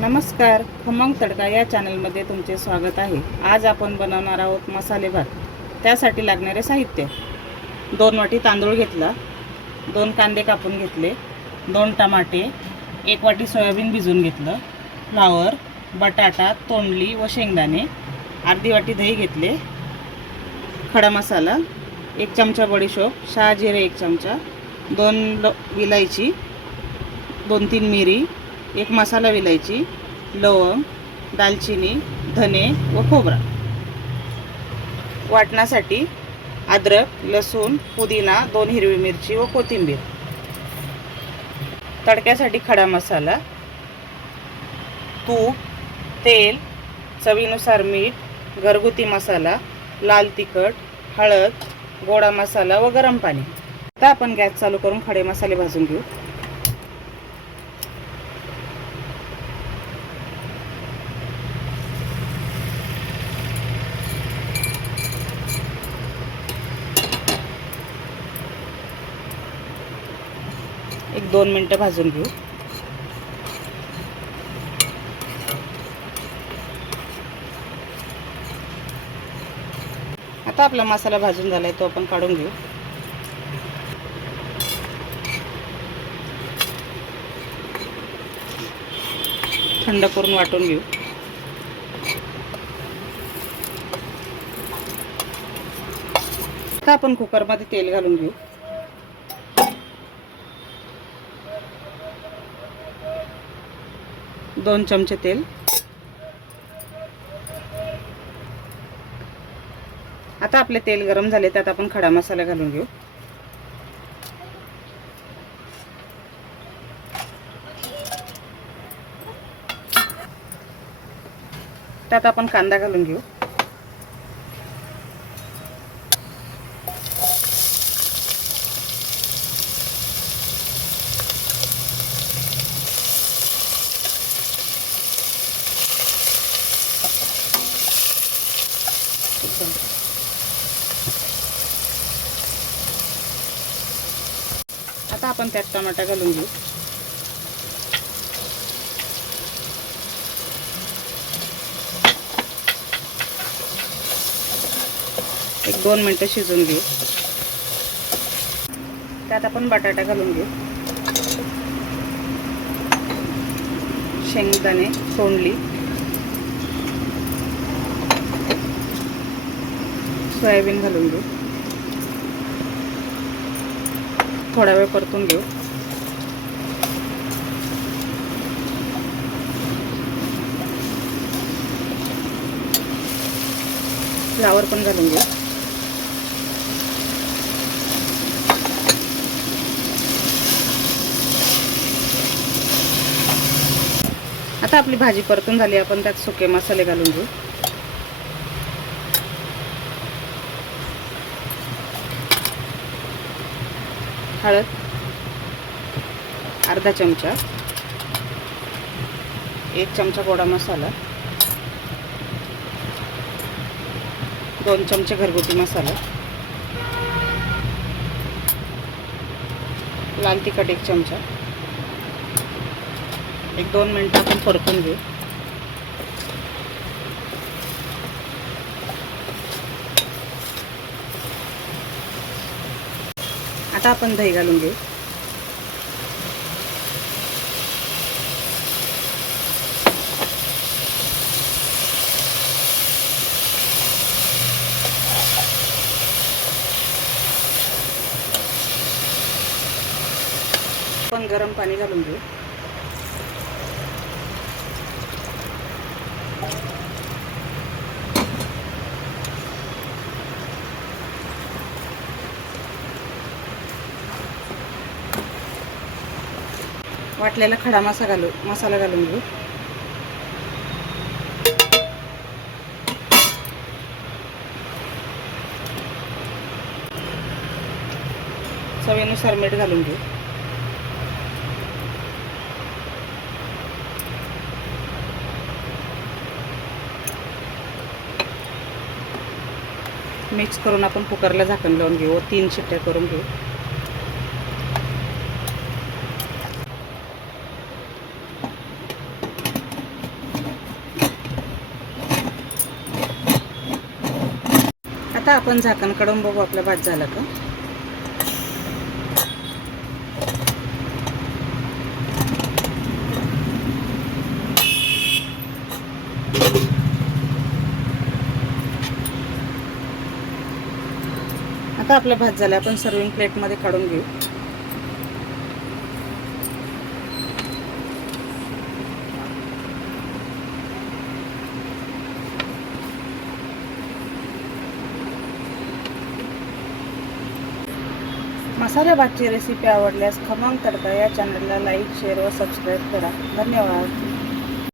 नमस्कार, खमंग तडका या चॅनलमध्ये तुमचे स्वागत आहे। आज आपण बनवणार आहोत मसाले भात। त्यासाठी लागणारे साहित्य: 2 वाटी तांदूळ घेतला, 2 कांदे कापून घेतले, 2 टमाटे, 1 वाटी सोयाबीन भिजवून घेतलं, फ्लावर, बटाटा, तोंडली व शेंगदाणे, अर्धी वाटी दही घेतले, खडा मसाला, 1 चमचा बडीशोप, शहाजिरे 1 चमचा, 2 विलायची, 2-3 मिरी, 1 मसाला विलायची, लवंग, दालचिनी, धने व खोबरा। वाटण्यासाठी अद्रक, लसूण, पुदिना, 2 हिरवी मिरची व कोथिंबीर। तडक्यासाठी खडा मसाला, तूप, तेल, चवीनुसार मीठ, घरगुती मसाला, लाल तिखट, हळद, गोडा मसाला व गरम पाणी। आता आपण गॅस चालू करून खडे मसाले भाजून घेऊ। एक 2 मिनिटं भाजून घेऊ। आता आपला मसाला भाजून झालाय, तो आपण काढून घेऊ। थंड करून वाटून घेऊ। आता आपण कुकरमध्ये तेल घालून घेऊ। दोन चमचे तेल। आता आपले तेल गरम झाले, त्यात आपण खडा मसाला घालून घेऊ। त्यात आपण कांदा घालून घेऊ। आता आपण त्यात टमाटा घालून घेऊ। एक 2 मिनिटं शिजवून घेऊ। त्यात आपण बटाटा घालून घेऊ, शेंगदाणे, तोंडली, सोयाबीन घालून घेऊ। थोडा वेळ परतून घेऊ। फ्लावर पण घालून घेऊ। आता आपली भाजी परतून झाली, आपण त्यात सुके मसाले घालून घेऊ। हळद अर्धा चमचा, 1 चमचा गोडा मसाला, 2 चमचे घरगुती मसाला, लाल तिखट 1 चमचा। एक 2 मिनिटं आपण परतून घेऊ। आता आपण दही घालून घेऊ। आपण गरम पाणी घालून घेऊ। वाटलेला खडा मसाला घालून घेऊ। चवीनुसार मीठ घालून घेऊ। मिक्स करून आपण कुकरला झाकण लावून घेऊ व 3 शिट्ट्या करून घेऊ। आता आपण झाकण काढून बघू आपला भात झाला का. आता आपला भात झाला, आपण सर्विंग प्लेटमध्ये काढून घेऊ. मसाले भातची रेसिपी आवडल्यास खमंग तडका या चॅनलला लाईक, शेअर व सबस्क्राईब करा. धन्यवाद.